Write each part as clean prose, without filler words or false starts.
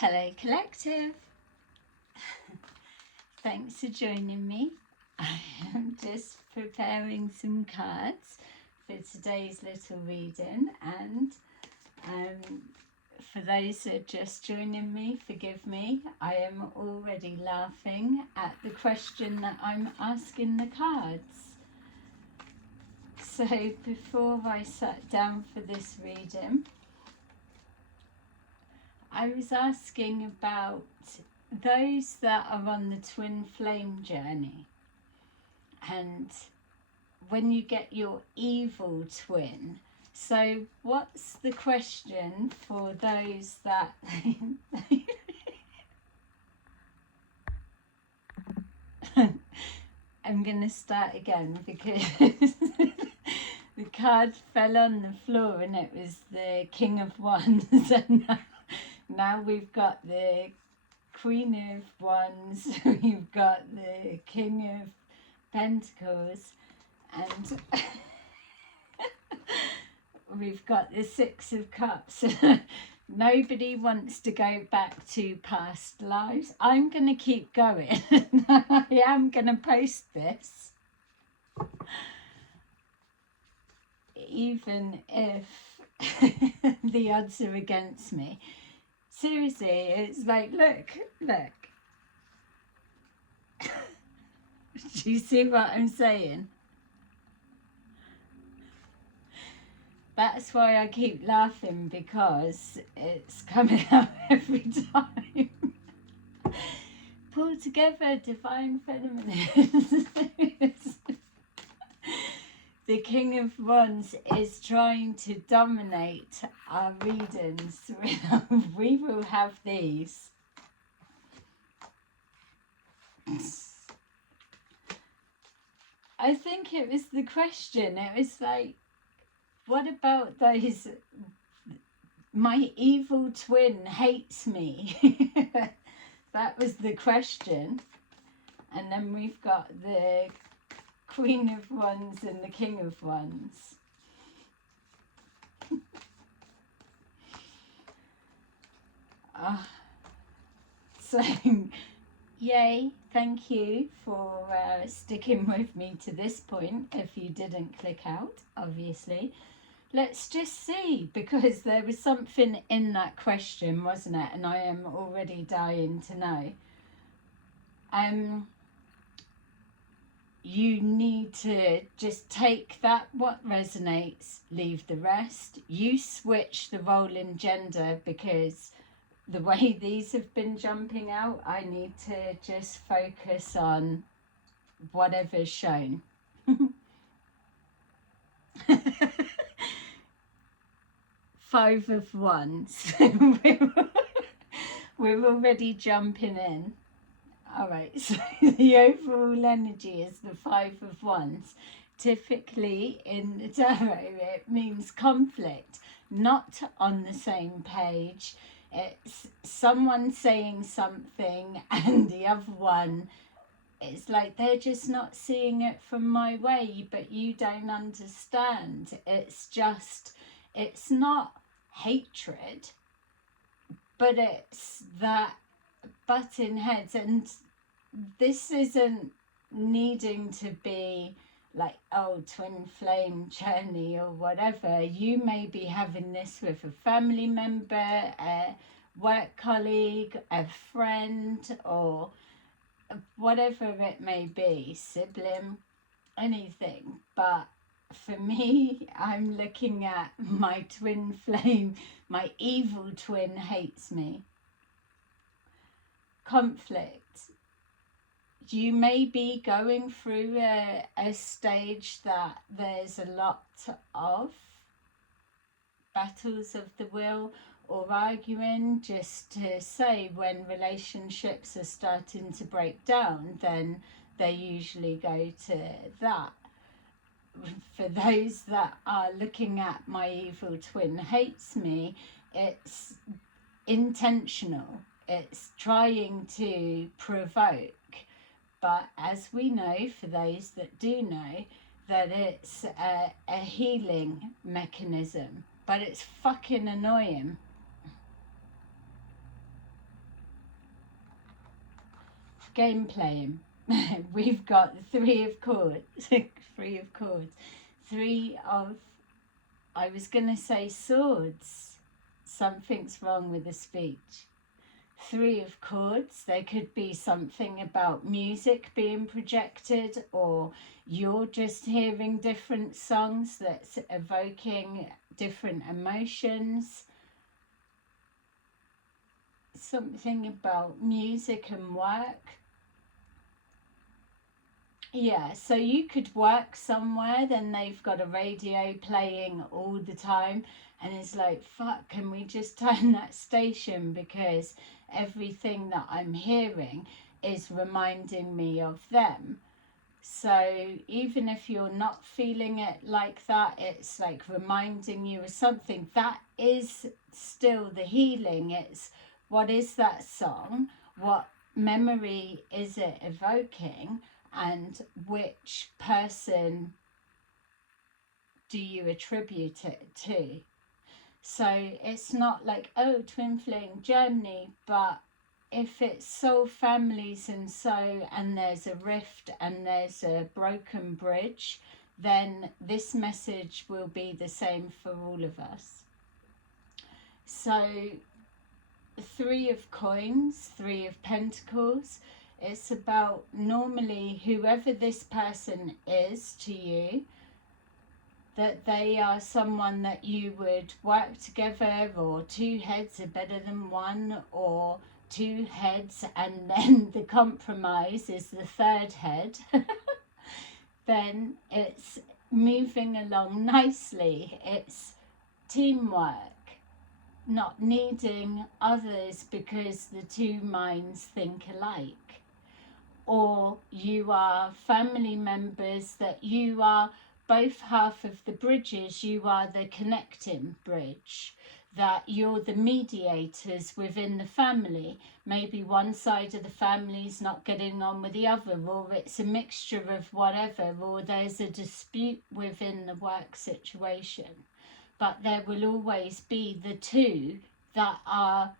Hello Collective, thanks for joining me. I am just preparing some cards for today's little reading, and for those that are just joining me, forgive me, I am already laughing at the question that I'm asking the cards. So before I sat down for this reading, I was asking about those that are on the twin flame journey, and when you get your evil twin. So what's the question for those that I'm going to start again because the card fell on the floor and it was the King of Wands, and now we've got the Queen of Wands, we've got the King of Pentacles, and we've got the Six of Cups. Nobody wants to go back to past lives. I'm going to keep going. I am going to post this, even if the odds are against me. Seriously, it's like, look. Do you see what I'm saying? That's why I keep laughing, because it's coming out every time. Pull together, divine feminine. The King of Wands is trying to dominate our readings. We will have these. I think it was the question. It was like, what about those, my evil twin hates me? That was the question. And then we've got the Queen of Wands and the King of Wands. So, yay, thank you for sticking with me to this point. If you didn't click out, obviously. Let's just see, because there was something in that question, wasn't it? And I am already dying to know. You need to just take that, what resonates, leave the rest. You switch the role in gender, because the way these have been jumping out, I need to just focus on whatever's shown. Five of Wands. We're already jumping in. All right, so the overall energy is the Five of Wands. Typically in the tarot, it means conflict, not on the same page. It's someone saying something and the other one, it's like they're just not seeing it from my way, but you don't understand. It's just, it's not hatred, but it's that butting heads. And this isn't needing to be like, oh, twin flame journey or whatever. You may be having this with a family member, a work colleague, a friend, or whatever it may be, sibling, anything. But for me, I'm looking at my twin flame, my evil twin hates me. Conflict. You may be going through a stage that there's a lot of battles of the will or arguing. Just to say, when relationships are starting to break down, then they usually go to that. For those that are looking at my evil twin hates me, it's intentional. It's trying to provoke. But as we know, for those that do know, that it's a healing mechanism. But it's fucking annoying. game playing. We've got the three of chords, three of, I was going to say swords. Something's wrong with the speech. Three of chords. There could be something about music being projected, or you're just hearing different songs that's evoking different emotions. Something about music and work. Yeah, so you could work somewhere, then they've got a radio playing all the time, and it's like, fuck, can we just turn that station, because everything that I'm hearing is reminding me of them. So even if you're not feeling it like that, it's like reminding you of something. That is still the healing. It's, what is that song? What memory is it evoking? And which person do you attribute it to? So it's not like, oh, twin flame Germany, but if it's soul families and there's a rift and there's a broken bridge, then this message will be the same for all of us. So three of coins, three of pentacles. It's about, normally, whoever this person is to you, that they are someone that you would work together, or two heads are better than one, or two heads and then the compromise is the third head. Then it's moving along nicely. It's teamwork, not needing others because the two minds think alike. Or you are family members that you are both half of the bridges, you are the connecting bridge, that you're the mediators within the family. Maybe one side of the family is not getting on with the other, or it's a mixture of whatever, or there's a dispute within the work situation. But there will always be the two that are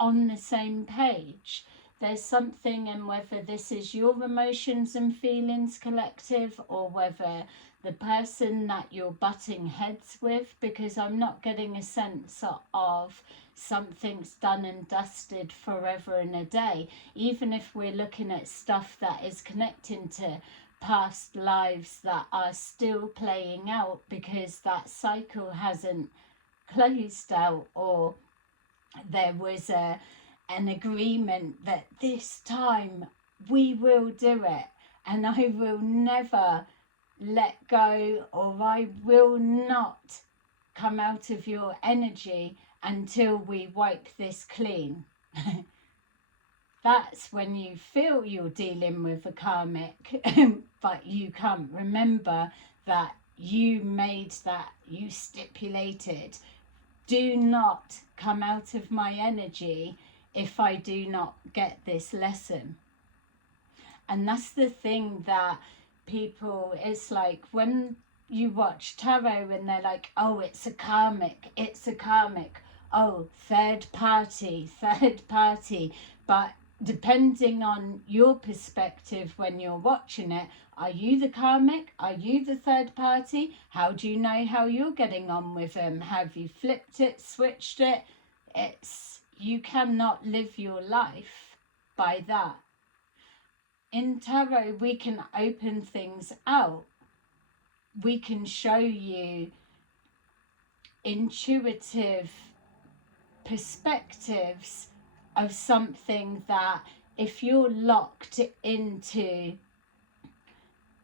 on the same page. There's something, and whether this is your emotions and feelings collective, or whether the person that you're butting heads with, because I'm not getting a sense of something's done and dusted forever and a day. Even if we're looking at stuff that is connecting to past lives that are still playing out because that cycle hasn't closed out, or there was an agreement that this time we will do it, and I will never let go, or I will not come out of your energy until we wipe this clean. That's when you feel you're dealing with a karmic, but you can't remember that you made that, you stipulated, do not come out of my energy if I do not get this lesson. And that's the thing that people, it's like when you watch tarot and they're like, oh, it's a karmic, oh, third party. But depending on your perspective when you're watching it, are you the karmic? Are you the third party? How do you know how you're getting on with them? Have you flipped it, switched it? You cannot live your life by that. In tarot, we can open things out. We can show you intuitive perspectives of something that, if you're locked into,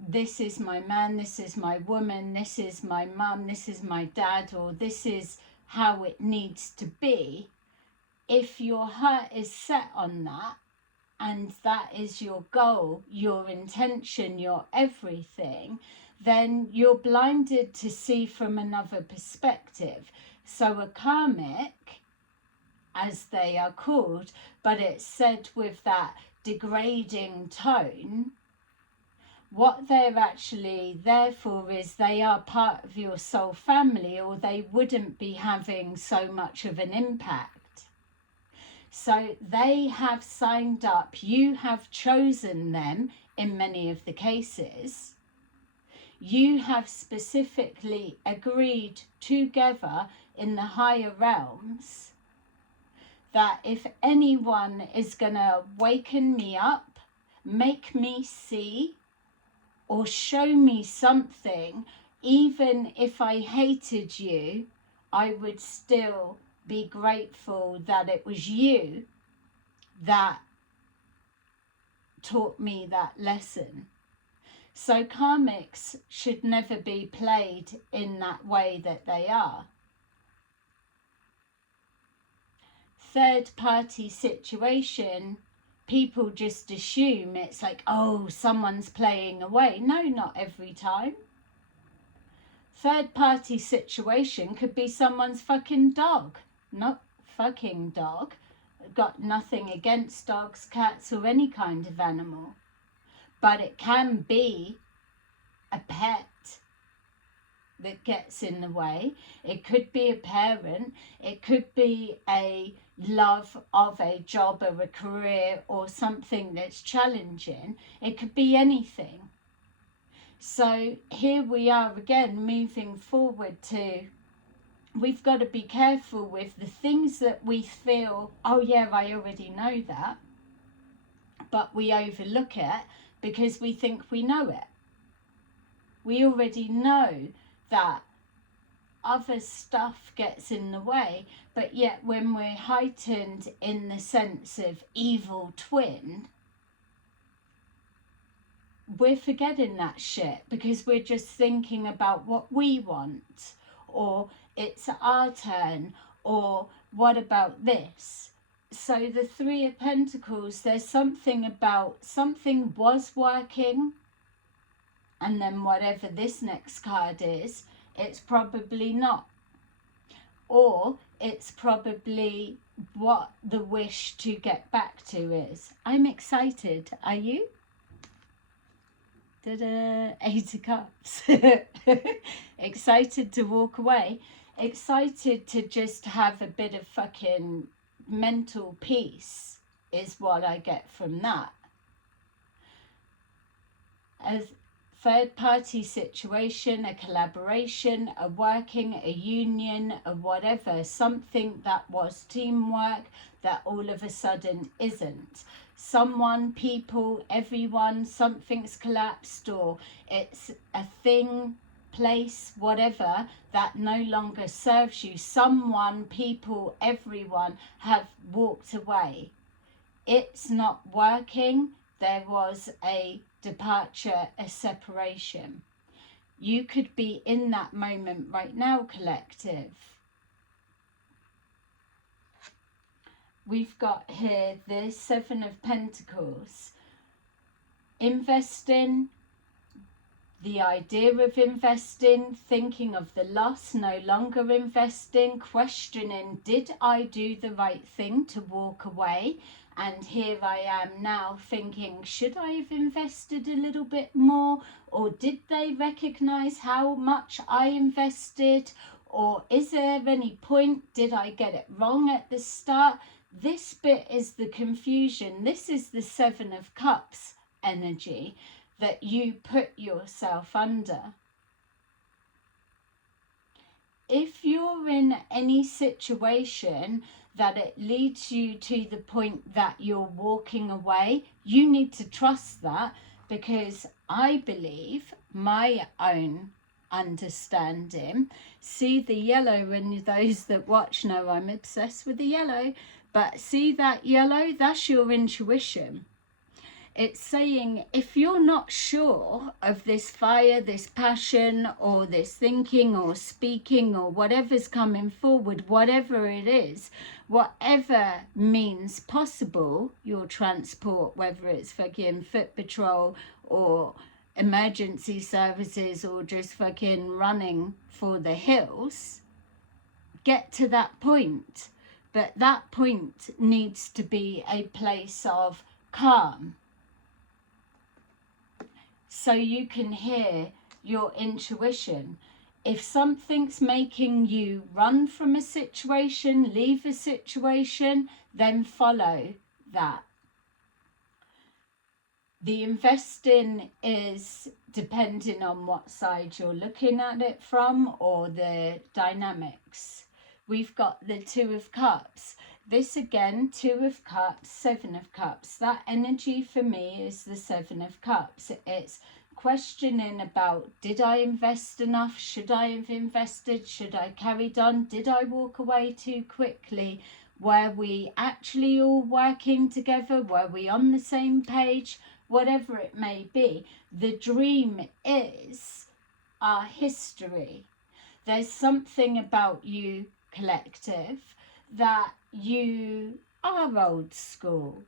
this is my man, this is my woman, this is my mum, this is my dad, or this is how it needs to be, if your heart is set on that, and that is your goal, your intention, your everything, then you're blinded to see from another perspective. So a karmic, as they are called, but it's said with that degrading tone, what they're actually there for is they are part of your soul family, or they wouldn't be having so much of an impact. So they have signed up, you have chosen them in many of the cases. You have specifically agreed together in the higher realms that if anyone is going to waken me up, make me see, or show me something, even if I hated you, I would still be grateful that it was you that taught me that lesson. So karmics should never be played in that way that they are. Third party situation, people just assume it's like, oh, someone's playing away. No, not every time. Third party situation could be someone's fucking dog. Not fucking dog. Got nothing against dogs, cats, or any kind of animal. But it can be a pet that gets in the way. It could be a parent. It could be a love of a job or a career or something that's challenging. It could be anything. So here we are again, moving forward to, we've got to be careful with the things that we feel, oh yeah, I already know that, but we overlook it because we think we know it. We already know that other stuff gets in the way, but yet when we're heightened in the sense of evil twin, we're forgetting that shit because we're just thinking about what we want, or it's our turn, or what about this? So the Three of Pentacles, there's something about something was working, and then whatever this next card is, it's probably not. Or it's probably what the wish to get back to is. I'm excited. Are you? Ta-da! 8 of Cups. Excited to walk away. Excited to just have a bit of fucking mental peace is what I get from that. As third party situation, a collaboration, a working, a union, a whatever, something that was teamwork that all of a sudden isn't. Someone, people, everyone, something's collapsed, or it's a thing, place, whatever, that no longer serves you. Someone, people, everyone have walked away. It's not working. There was a departure, a separation. You could be in that moment right now, collective. We've got here the Seven of Pentacles. Investing, the idea of investing, thinking of the loss, no longer investing, questioning, did I do the right thing to walk away? And here I am now thinking, should I have invested a little bit more? Or did they recognize how much I invested? Or is there any point? Did I get it wrong at the start? This bit is the confusion. This is the Seven of Cups energy that you put yourself under. If you're in any situation that it leads you to the point that you're walking away, you need to trust that, because I believe, my own understanding, see the yellow, and those that watch know I'm obsessed with the yellow, but see that yellow, that's your intuition. It's saying, if you're not sure of this fire, this passion, or this thinking or speaking or whatever's coming forward, whatever it is, whatever means possible, your transport, whether it's fucking foot patrol or emergency services or just fucking running for the hills, get to that point. But that point needs to be a place of calm, so you can hear your intuition. If something's making you run from a situation, leave a situation, then follow that. The investing is depending on what side you're looking at it from, or the dynamics. We've got the Two of Cups. This again, Two of Cups, Seven of Cups. That energy for me is the Seven of Cups. It's questioning about, did I invest enough? Should I have invested? Should I carried on? Did I walk away too quickly? Were we actually all working together? Were we on the same page? Whatever it may be, the dream is our history. There's something about you, collective, that you are old school,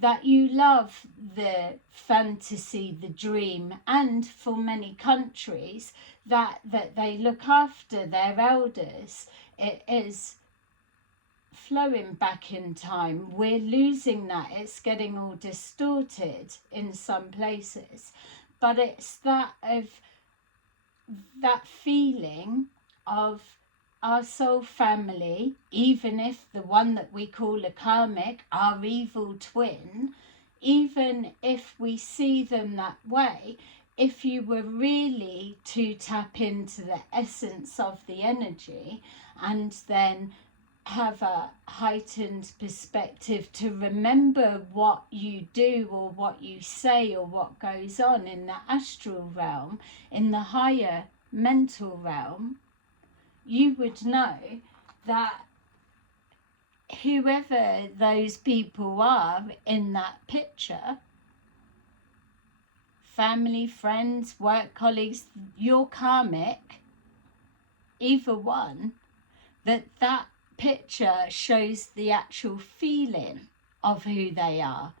that you love the fantasy, the dream, and for many countries that they look after their elders. It is flowing back in time. We're losing that. It's getting all distorted in some places, but it's that feeling of our soul family, even if the one that we call a karmic, our evil twin, even if we see them that way, if you were really to tap into the essence of the energy and then have a heightened perspective to remember what you do or what you say or what goes on in the astral realm, in the higher mental realm, you would know that whoever those people are in that picture, family, friends, work colleagues, your karmic, either one, that picture shows the actual feeling of who they are,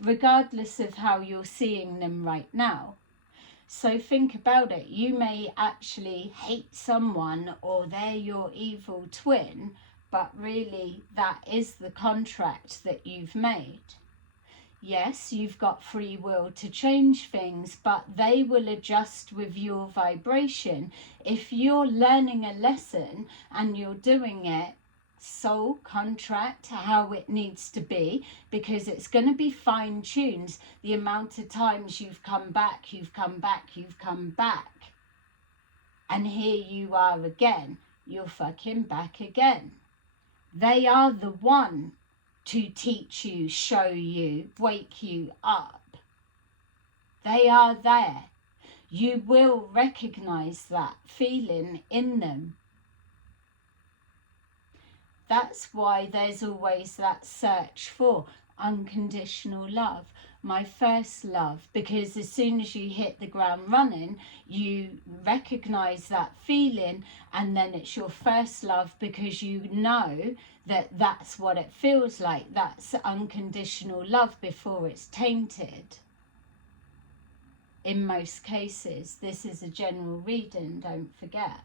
regardless of how you're seeing them right now. So think about it. You may actually hate someone or they're your evil twin, but really that is the contract that you've made. Yes, you've got free will to change things, but they will adjust with your vibration. If you're learning a lesson and you're doing it soul contract how it needs to be, because it's going to be fine-tuned the amount of times you've come back, and here you are again, you're fucking back again. They are the one to teach you, show you, wake you up. They are there. You will recognize that feeling in them. That's why there's always that search for unconditional love, my first love, because as soon as you hit the ground running, you recognize that feeling, and then it's your first love because you know that that's what it feels like. That's unconditional love before it's tainted. In most cases, this is a general reading, don't forget.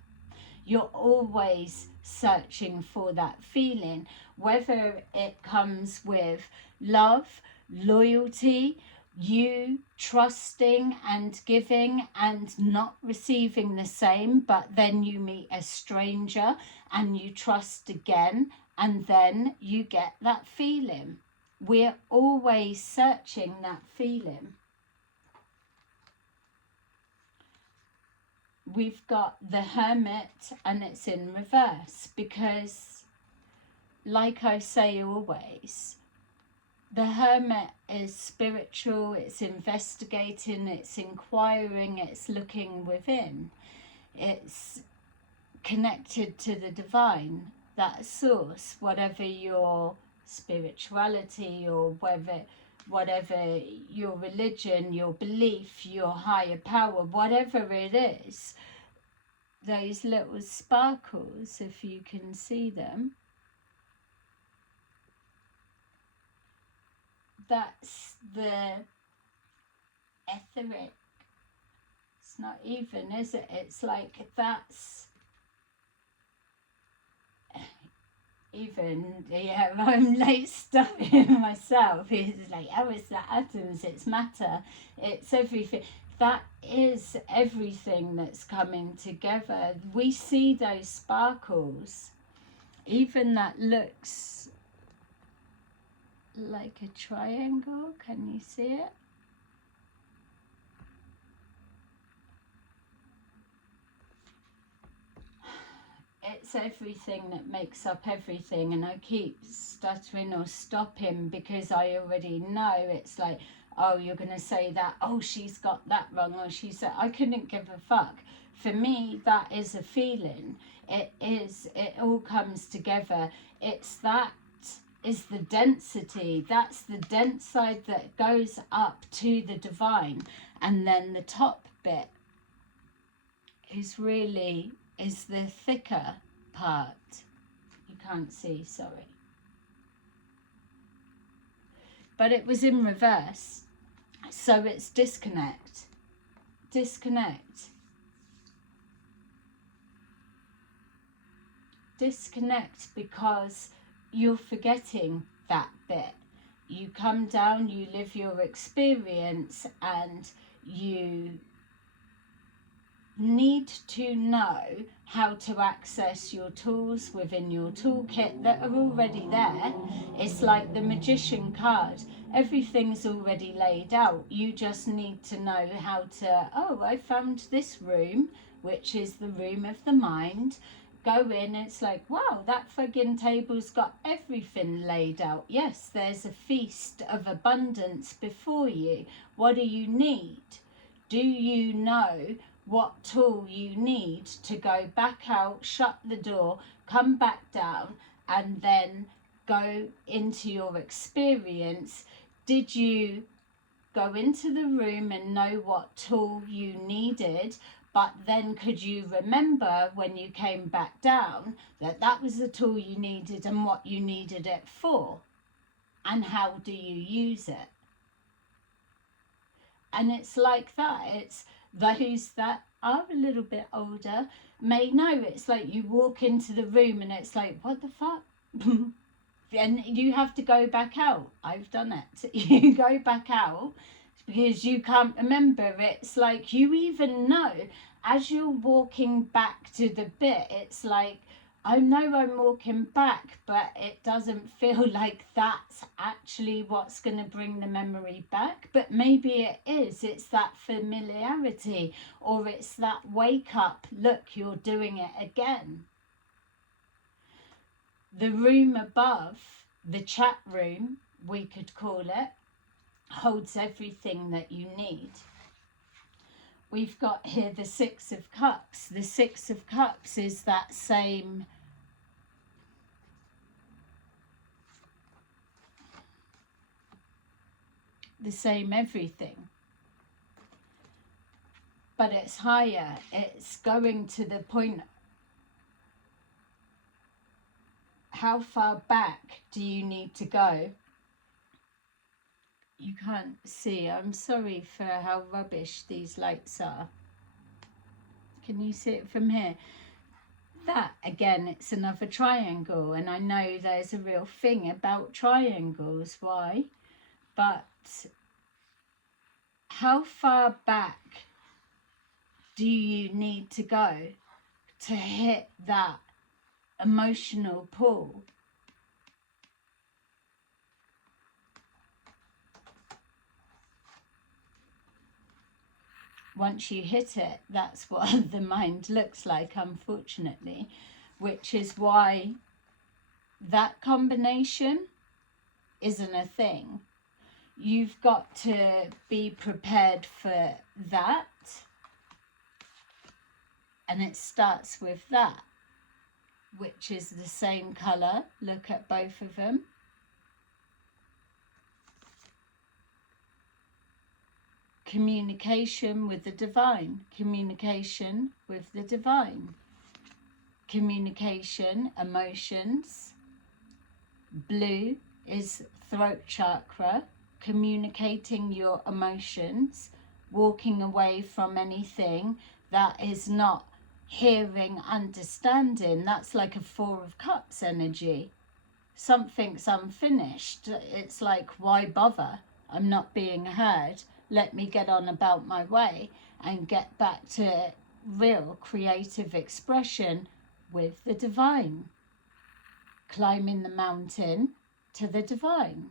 You're always searching for that feeling, whether it comes with love, loyalty, you trusting and giving and not receiving the same, but then you meet a stranger and you trust again, and then you get that feeling. We're always searching that feeling. We've got the Hermit, and it's in reverse because, like I say always, the Hermit is spiritual, it's investigating, it's inquiring, it's looking within. It's connected to the divine, that source, whatever your spirituality or whatever your religion, your belief, your higher power, whatever it is, those little sparkles, if you can see them, that's the etheric. It's not even, is it? It's like that's even, yeah, I'm like studying myself. It's like, oh, it's the atoms, it's matter, it's everything. that is everything that's coming together. We see those sparkles, even that looks like a triangle. Can you see it? It's everything that makes up everything, and I keep stuttering or stopping because I already know it's like, oh, you're going to say that, oh, she's got that wrong, or she said, I couldn't give a fuck. For me, that is a feeling. It all comes together. It's that is the density. That's the dense side that goes up to the divine, and then the top bit is the thicker part. You can't see, sorry. But it was in reverse. So it's disconnect. Disconnect. Disconnect because you're forgetting that bit. You come down, you live your experience, and you need to know how to access your tools within your toolkit that are already there. It's like the magician card. Everything's already laid out. You just need to know how to, oh, I found this room, which is the room of the mind. Go in, it's like, wow, that friggin' table's got everything laid out. Yes, there's a feast of abundance before you. What do you need? Do you know what tool you need to go back out, shut the door, come back down, and then go into your experience? Did you go into the room and know what tool you needed, but then could you remember when you came back down that that was the tool you needed and what you needed it for, and how do you use it? And it's like that. It's those that are a little bit older may know. It's like you walk into the room and it's like, what the fuck? And you have to go back out. I've done it. You go back out because you can't remember. It's like you even know as you're walking back to the bit, it's like, I know I'm walking back, but it doesn't feel like that's actually what's going to bring the memory back. But maybe it is. It's that familiarity, or it's that wake up, look, you're doing it again. The room above, the chat room, we could call it, holds everything that you need. We've got here the Six of Cups. The Six of Cups is that same everything, but it's higher. It's going to the point, how far back do you need to go? You can't see. I'm sorry for how rubbish these lights are. Can you see it from here? That, again, it's another triangle, and I know there's a real thing about triangles. Why? But how far back do you need to go to hit that emotional pull? Once you hit it, that's what the mind looks like, unfortunately, which is why that combination isn't a thing. You've got to be prepared for that, and it starts with that, which is the same colour. Look at both of them. Communication with the divine, communication with the divine, communication, emotions. Blue is throat chakra, communicating your emotions, walking away from anything that is not hearing, understanding. That's like a Four of Cups energy. Something's unfinished. It's like, why bother? I'm not being heard. let me get on about my way and get back to real creative expression with the divine, climbing the mountain to the divine.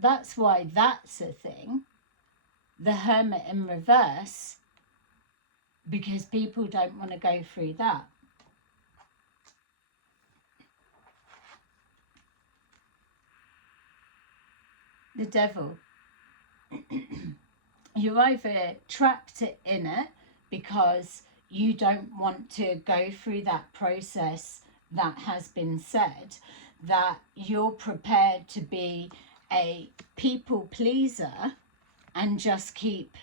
That's why that's a thing. The Hermit in reverse, because people don't want to go through that. The Devil. You're either trapped in it because you don't want to go through that process that has been said, that you're prepared to be a people pleaser and just keep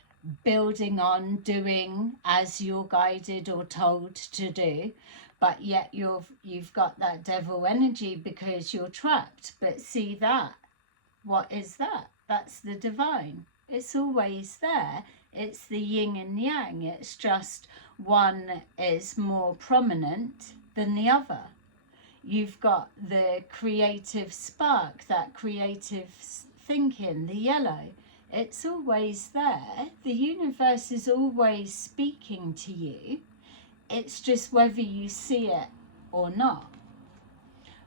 building on doing as you're guided or told to do, but yet you've got that devil energy because you're trapped. But see that, what is that? That's the divine. It's always there. It's the yin and yang. It's just one is more prominent than the other. You've got the creative spark, that creative thinking, the yellow. It's always there. The universe is always speaking to you. It's just whether you see it or not.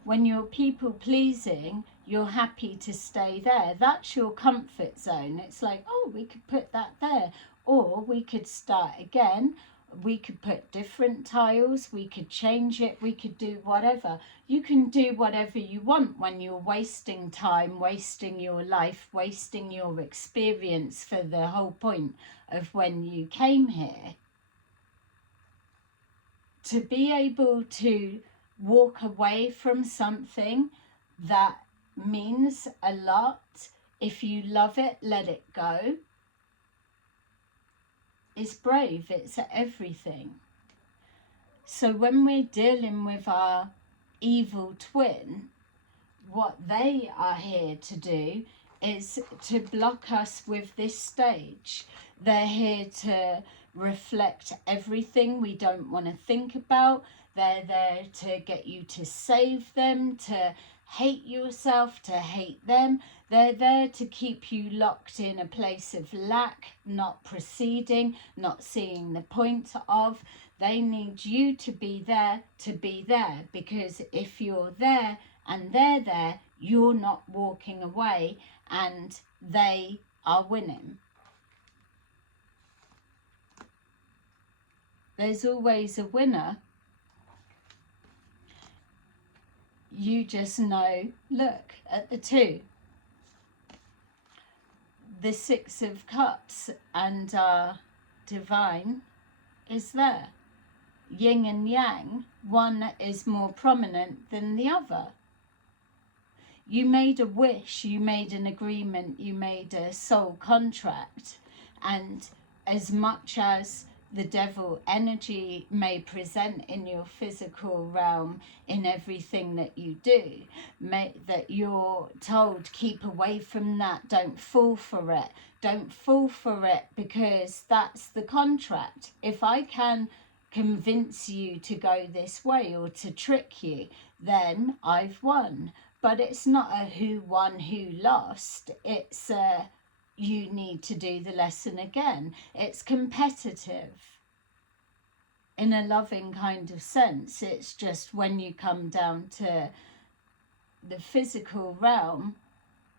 When you're people pleasing, you're happy to stay there. That's your comfort zone. It's like, oh, we could put that there. Or we could start again. We could put different tiles. We could change it. We could do whatever. You can do whatever you want when you're wasting time, wasting your life, wasting your experience for the whole point of when you came here. To be able to walk away from something that means a lot, if you love it, let it go, is brave. It's everything. So when we're dealing with our evil twin, what they are here to do is to block us with this stage. They're here to reflect everything we don't want to think about. They're there to get you to save them, to hate yourself, to hate them. They're there to keep you locked in a place of lack, not proceeding, not seeing the point of. They need you to be there, because if you're there and they're there, you're not walking away and they are winning. There's always a winner. You just know, look at the 2. The 6 of Cups and divine is there. Yin and yang, one is more prominent than the other. You made a wish, you made an agreement, you made a soul contract, and as much as the devil energy may present in your physical realm in everything that you do, that you're told keep away from that, don't fall for it, because that's the contract. If I can convince you to go this way or to trick you, then I've won. But it's not a who won, who lost. It's a you need to do the lesson again. It's competitive in a loving kind of sense. It's just when you come down to the physical realm,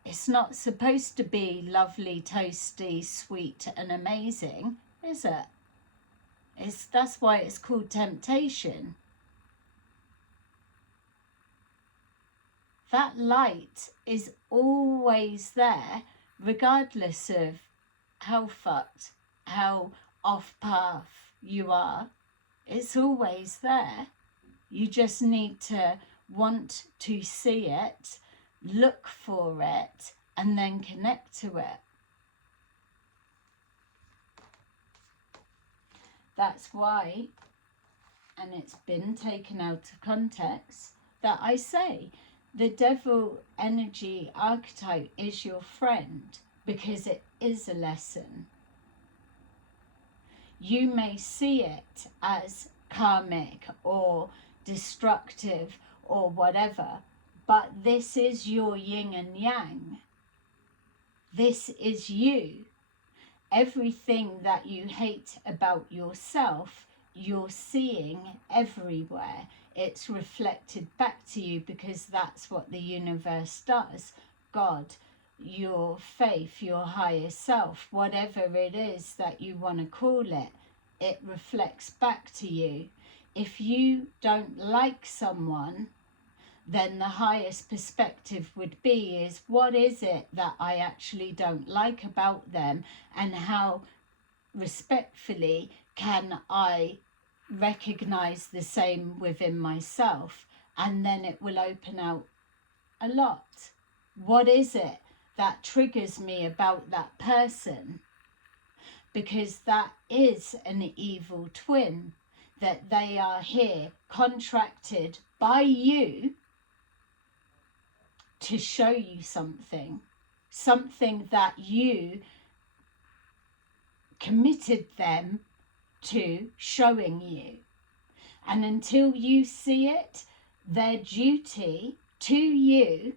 it's not supposed to be lovely, toasty, sweet and amazing, is it? That's why it's called temptation. That light is always there, regardless of how fucked, how off path you are. It's always there. You just need to want to see it, look for it, and then connect to it. That's why, and it's been taken out of context, that I say the devil energy archetype is your friend, because it is a lesson. You may see it as karmic or destructive or whatever, but this is your yin and yang. This is you. Everything that you hate about yourself, you're seeing everywhere. It's reflected back to you because that's what the universe does. God, your faith, your higher self, whatever it is that you want to call it, it reflects back to you. If you don't like someone, then the highest perspective would be is, what is it that I actually don't like about them, and how respectfully can I recognize the same within myself? And then it will open out a lot. What is it that triggers me about that person? Because that is an evil twin, that they are here contracted by you to show you something that you committed them to showing you. And until you see it, their duty to you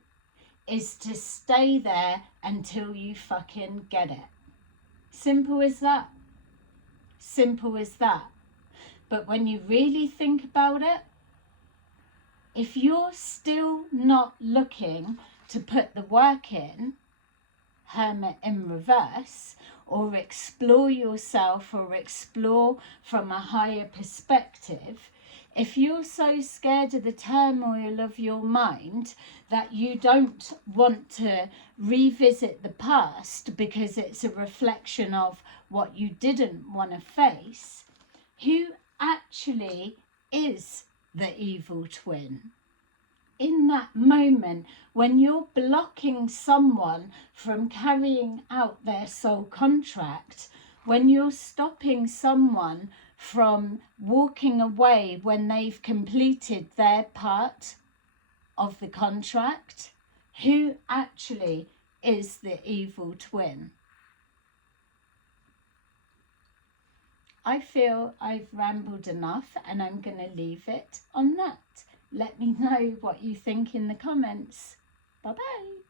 is to stay there until you fucking get it. Simple as that. Simple as that. But when you really think about it, if you're still not looking to put the work in, Hermit in reverse, or explore yourself, or explore from a higher perspective, if you're so scared of the turmoil of your mind that you don't want to revisit the past because it's a reflection of what you didn't want to face, who actually is the evil twin? In that moment, when you're blocking someone from carrying out their soul contract, when you're stopping someone from walking away when they've completed their part of the contract, who actually is the evil twin? I feel I've rambled enough, and I'm going to leave it on that. Let me know what you think in the comments. Bye-bye.